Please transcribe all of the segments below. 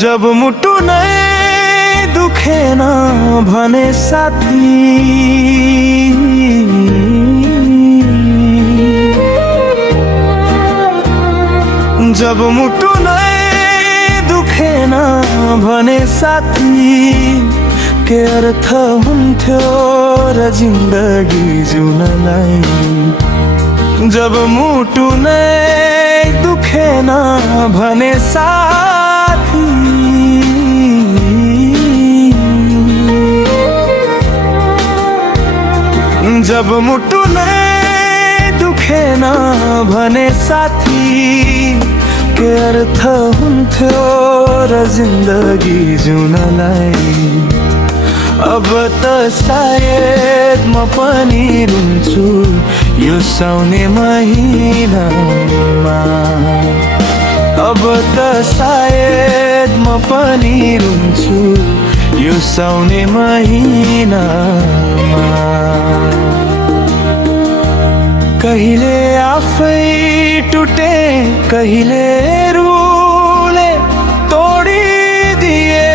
जब मुटु नै दुखेन भने साथी, जब मुटु नै दुखेन भने साथी, के अर्थ हुन्थ्यो र जिन्दगी जिउनलाई। जब मुटु नै दुखेन भने साथी, जब मुटु नै दुखेन भने साथी, के अर्थ हुन्थ्यो र जिन्दगी जिउनलाई। अब त सायद म पनि रुन्छु यो साउने महिनामा। अब त सायद म पनि रुन्छु यो साउने महिनामा। कहिले आफै टुटे, कहिले रुले तोडिदिए,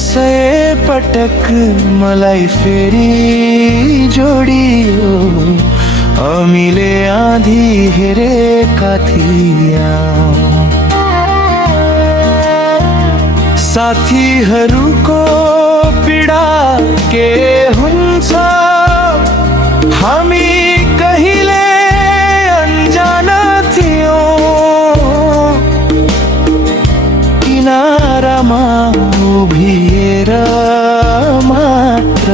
सय पटक मलाई फेरि जोडियो। हामीले आँधी हेरेका थियौं, साथीहरूको पीडा के हुन्छ हामी कहिले अनजाना थियौं। किनारामा उभिएर मात्र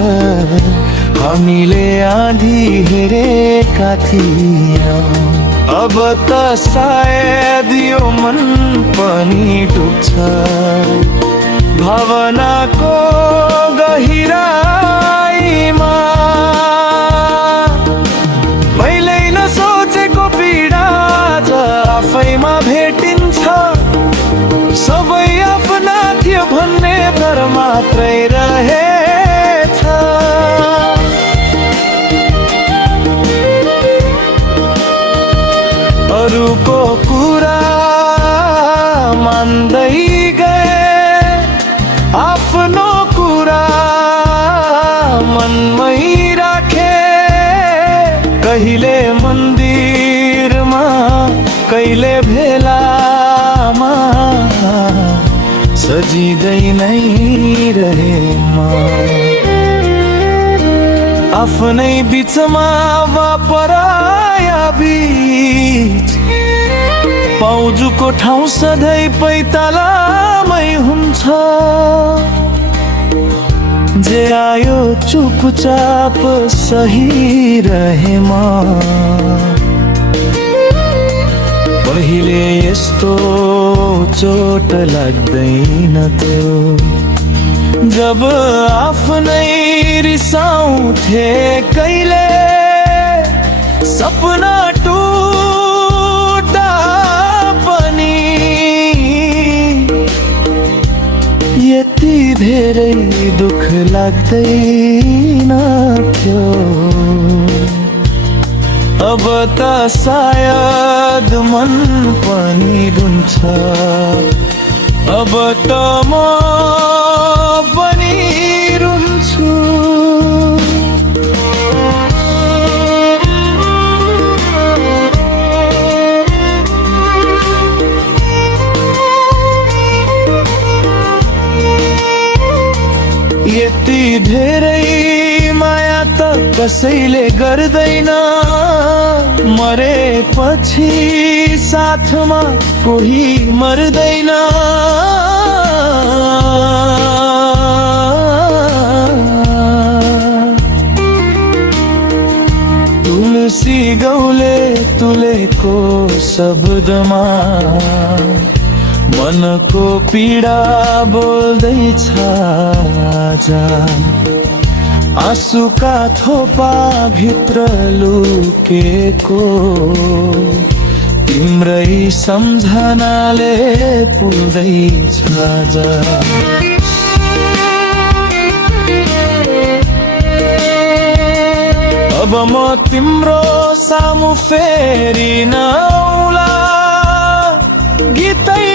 हामीले आँधी हेरेका थियौं। अब त सायद यो मन पनि डुब्छ भावनाको गहिराईमा। मैले नसोचेको पीडा आज आफैमा भेटिन्छ। सबै आफ्ना थियो भन्ने भर मात्रै रहेछ। अरूको कुरा मान्दै गए, आफ्नो कुरा मनमै राखे। कहिले मन्दिरमा, कहिले भेलामा, सजिँदै नै रहे म। आफ्नै बिचमा वा पराया बीच, पाउजुको ठाउँ सधैँ पैतालामै हुन्छ। जे आयो चुपचाप सहिरहे म। पहिले यस्तो चोट लाग्दैन थियो, जब आफ्नै रिसाउँथे कहिले। सपना टुट्दा पनि यति धेरै दुख लाग्दैन थियो। अब त सायद मन पनि रुन्छ। अब त म पनि रुन्छु। यति धेरै माया त कसैले गर्दैन। मरेपछि साथमा कोही मर्दैन। तुलसी गौले तुलेको शब्दमा मनको पीडा बोल्दैछ जा। आँसुका थोपा भित्र लुकेको तिम्रै सम्झनाले पुल्दैछ जा। अब म तिम्रो सामु फेरि नआउला, गीतै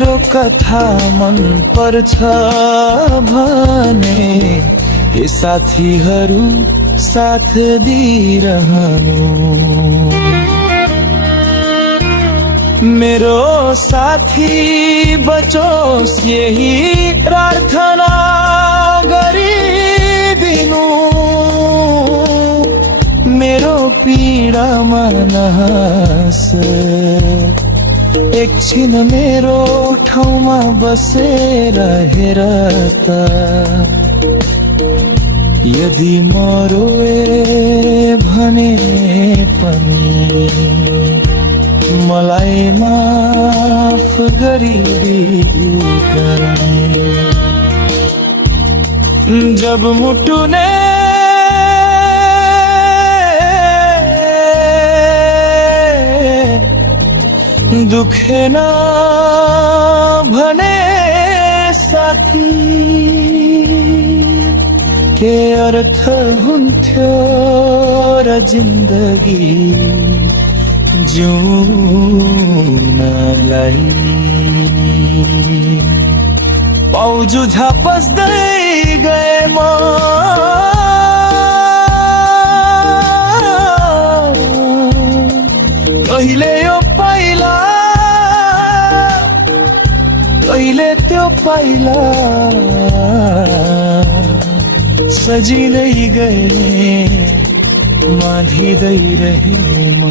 मेरो कथा मन पर्छ भने ए साथीहरू साथ दिइरहनु। मेरो साथी बचोस् यही प्रार्थना गरिदिनु। मेरो पीडामा नहाँस एकछिन मेरो ठाउँमा बसेर हेर त। यदि म रोए भने पनि मलाई माफ गरिदिऊ। जब मुटुने दुखेन भने साथी के अर्थ हुन्थ्यो र जिन्दगी जिउनलाई। पाउजु झापस्दै गए म कहिले यो पाइला कहिले त्यो पाइला सजिलै गए माधिँदै रहे म।